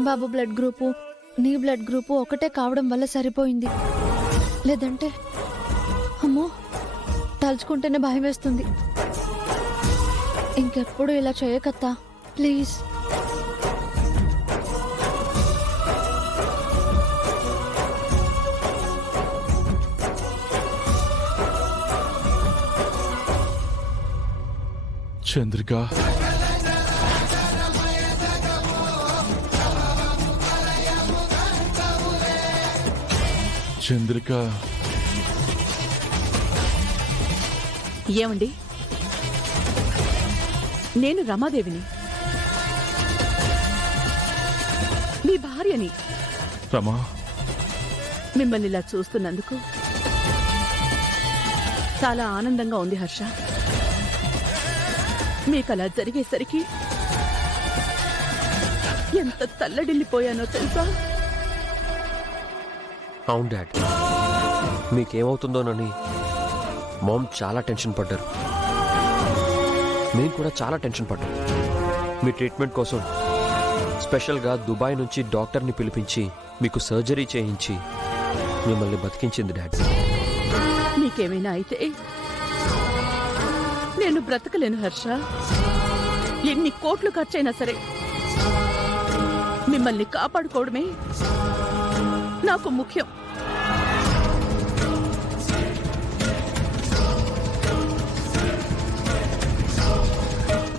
ప్రేమ్ బాబు blood group నీ blood group ఒకటే కావడం వల్ల సరిపోయింది. లేదంటే అమ్మో తలుచుకుంటేనే భయం వేస్తుంది. ఇంకెప్పుడు ఇలా చేయకత్తా ప్లీజ్. చంద్రిక, చంద్రిక, ఏమండి, నేను రమాదేవిని, మీ భార్యని. రమా, మిమ్మల్ని ఇలా చూస్తున్నందుకు చాలా ఆనందంగా ఉంది హర్ష. మీకలా జరిగేసరికి ఎంత తల్లడిల్లిపోయానో తెలుసా? అవును డాడ్, మీకేమవుతుందోనని మామ్ చాలా టెన్షన్ పడ్డారు. మేము కూడా చాలా టెన్షన్ పడ్డాం. మీ ట్రీట్మెంట్ కోసం స్పెషల్గా దుబాయ్ నుంచి డాక్టర్ని పిలిపించి మీకు సర్జరీ చేయించి మిమ్మల్ని బతికించింది డాడ్. మీకేమైనా అయితే నేను బ్రతకలేను హర్ష. ఎన్ని కోట్లు ఖర్చైనా సరే మిమ్మల్ని కాపాడుకోవడమే నాకు ముఖ్యం.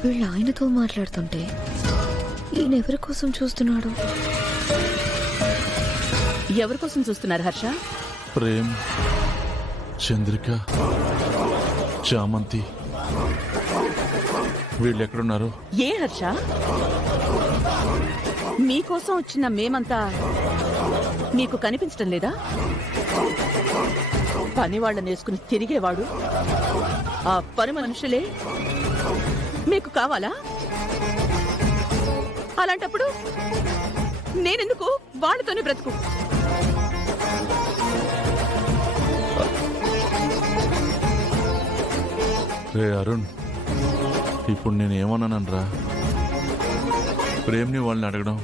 వీళ్ళు ఆయనతో మాట్లాడుతుంటే ఈయన ఎవరి కోసం చూస్తున్నాడు? ఎవరి కోసం చూస్తున్నారు హర్ష? ప్రేమ్, చంద్రిక, చామంతి వీళ్ళు ఎక్కడున్నారు? ఏ హర్ష, మీకోసం వచ్చిన మేమంతా నీకు కనిపించడం లేదా? పని వాళ్ళని వేసుకుని తిరిగేవాడు ఆ పని మనుషులే మీకు కావాలా? అలాంటప్పుడు నేనెందుకు వాళ్ళతోనే బ్రతుకు? రే అరుణ్, ఇప్పుడు నేను ఏమన్నానరా? ప్రేమ్ని వాళ్ళని అడగడం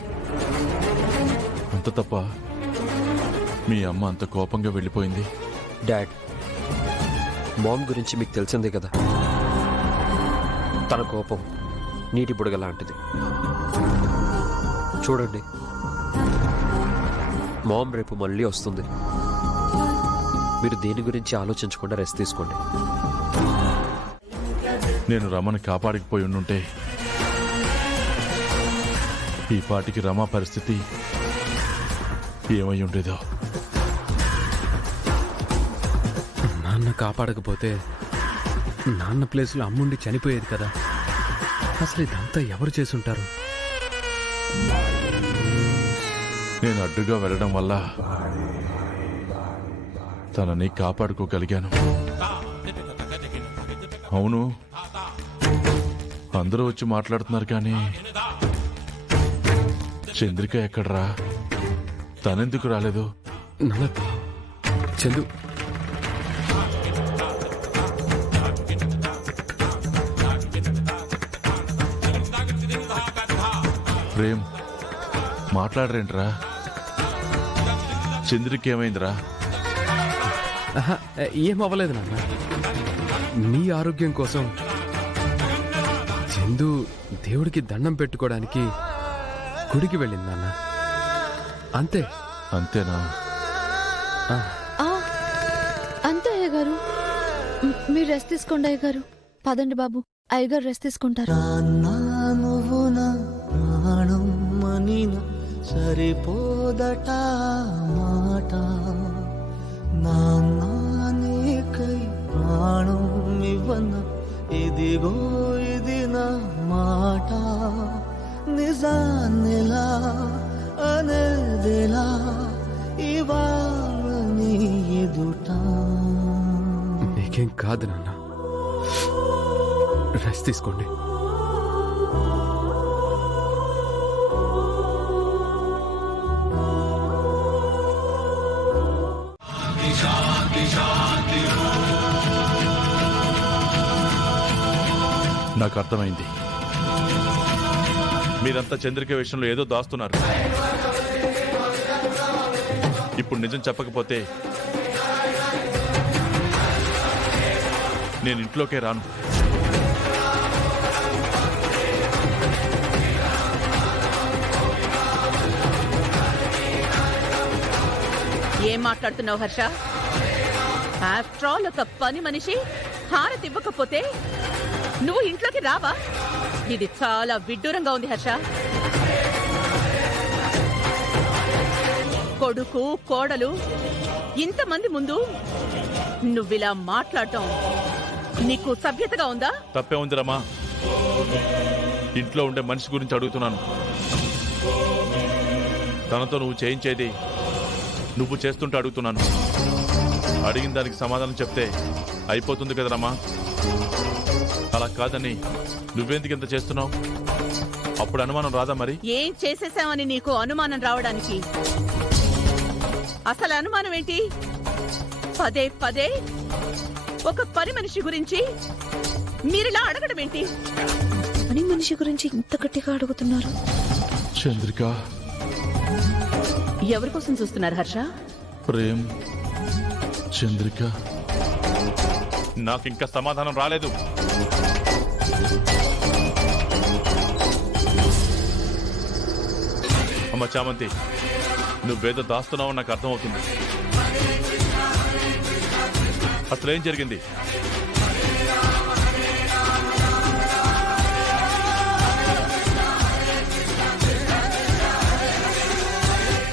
అంత తప్ప? మీ అమ్మ అంత కోపంగా వెళ్ళిపోయింది. డాడ్, మామ్ గురించి మీకు తెలిసిందే కదా, తన కోపం నీటి బుడగ లాంటిది. చూడండి, మామ్ రేపు మళ్ళీ వస్తుంది. మీరు దేని గురించి ఆలోచించకుండా రెస్ట్ తీసుకోండి. నేను రమని కాపాడకపోయి ఉండుంటే ఈ పాటికి రమ పరిస్థితి ఏమై ఉండేదో. నాన్న కాపాడకపోతే నాన్న ప్లేస్లో అమ్ముండి చనిపోయేది కదా. అసలు ఇదంతా ఎవరు చేసుంటారు? నేను అడ్డుగా వెళ్ళడం వల్ల తనని కాపాడుకోగలిగాను. అవును, అందరూ వచ్చి మాట్లాడుతున్నారు కానీ చంద్రిక ఎక్కడ్రా? తనెందుకు రాలేదు? నాన్న, చందు ప్రేమ్, మాట్లాడరేంట్రా? చంద్రిక ఏమైందిరా? ఏం అవ్వలేదు నాన్న. నీ ఆరోగ్యం కోసం చందు దేవుడికి దండం పెట్టుకోవడానికి గుడికి వెళ్ళింది నాన్న, అంతే. అంతేనా? అంతే అయ్యగారు. మీరు రెస్ట్ తీసుకోండి అయ్యగారు. పదండి బాబు, అయ్యగారు రెస్ట్ తీసుకుంటారు. సరిపోదట మాట, నాన్నకై ప్రాణం ఇవ్వన, ఇదిగో ఇది నా మాట. నిజాన్నిలా అనేదిలా ఇవాళ నీ ఎదుట. నీకేం కాదు నాన్న, రెస్ట్ తీసుకోండి. నాకు అర్థమైంది, మీరంతా చంద్రిక విషయంలో ఏదో దాస్తున్నారు. ఇప్పుడు నిజం చెప్పకపోతే నేను ఇంట్లోకే రాను. ఏం మాట్లాడుతున్నావు హర్ష? ఆఫ్టర్ ఆల్ ఒక పని మనిషి హారతి ఇవ్వకపోతే నువ్వు ఇంట్లోకి రావా? ఇది చాలా విడ్డూరంగా ఉంది హర్ష. కొడుకు కోడలు ఇంతమంది ముందు నువ్విలా మాట్లాడటం నీకు సభ్యతగా ఉందా? తప్పే ఉంది రమా. ఇంట్లో ఉండే మనిషి గురించి అడుగుతున్నాను. తనతో నువ్వు చేయించేది నువ్వు చేస్తుంటే అడుగుతున్నాను. అడిగిన దానికి సమాధానం చెప్తే అయిపోతుంది కదా రమా. అలా కాదని నువ్వెందుకు ఇంత చేస్తున్నావు? అప్పుడు అనుమానం రాదా మరి? ఏం చేసేసావని నీకు అనుమానం రావడానికి అసలు అనుమానం ఏంటి? పదే పదే ఒక పని మనిషి గురించి మీరిలా అడగడం ఏంటి? పని మనిషి గురించి ఇంత గట్టిగా అడుగుతున్నారు. చంద్రిక, ఎవరి కోసం చూస్తున్నారు హర్ష? ప్రేమ్, చంద్రిక. నాకింకా సమాధానం రాలేదు. అమ్మ చామంతి, నువ్వేదో దాస్తున్నావో నాకు అర్థమవుతుంది. అసలేం జరిగింది?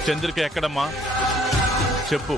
చంద్రిక ఎక్కడమ్మా? చెప్పు.